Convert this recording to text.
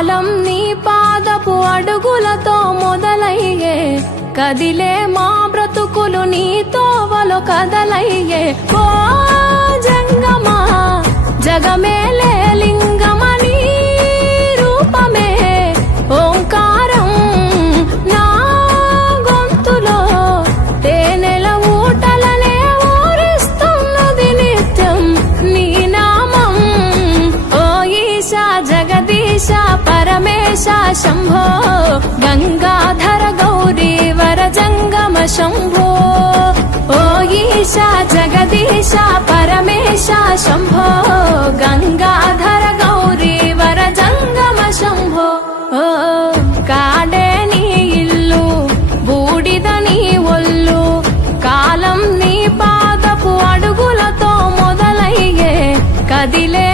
కాలం నీ పాదపు అడుగులతో మొదలయ్యే కదిలే మా బ్రతుకులు నీ తోవలో కదలయ్యే ఓ జంగమా జగమేలే లింగమని రూపమే ఓంకారం నా గొంతులో తేనెల ఊటలనే ఊరిస్తున్నది నిత్యం నీ నామం ఓ ఈశా జగదీశ పరమేశ శంభో గంగాధర గౌరీ వర జంగమ శంభో ఓ ఈశా జగదీశ పరమేశ శంభో గంగాధర గౌరీ వర జంగమ శంభో ఓ కాడే నీ ఇల్లు బూడిద నీ ఒళ్ళు కాలం నీ పాదపు అడుగులతో మొదలయ్యే కదిలే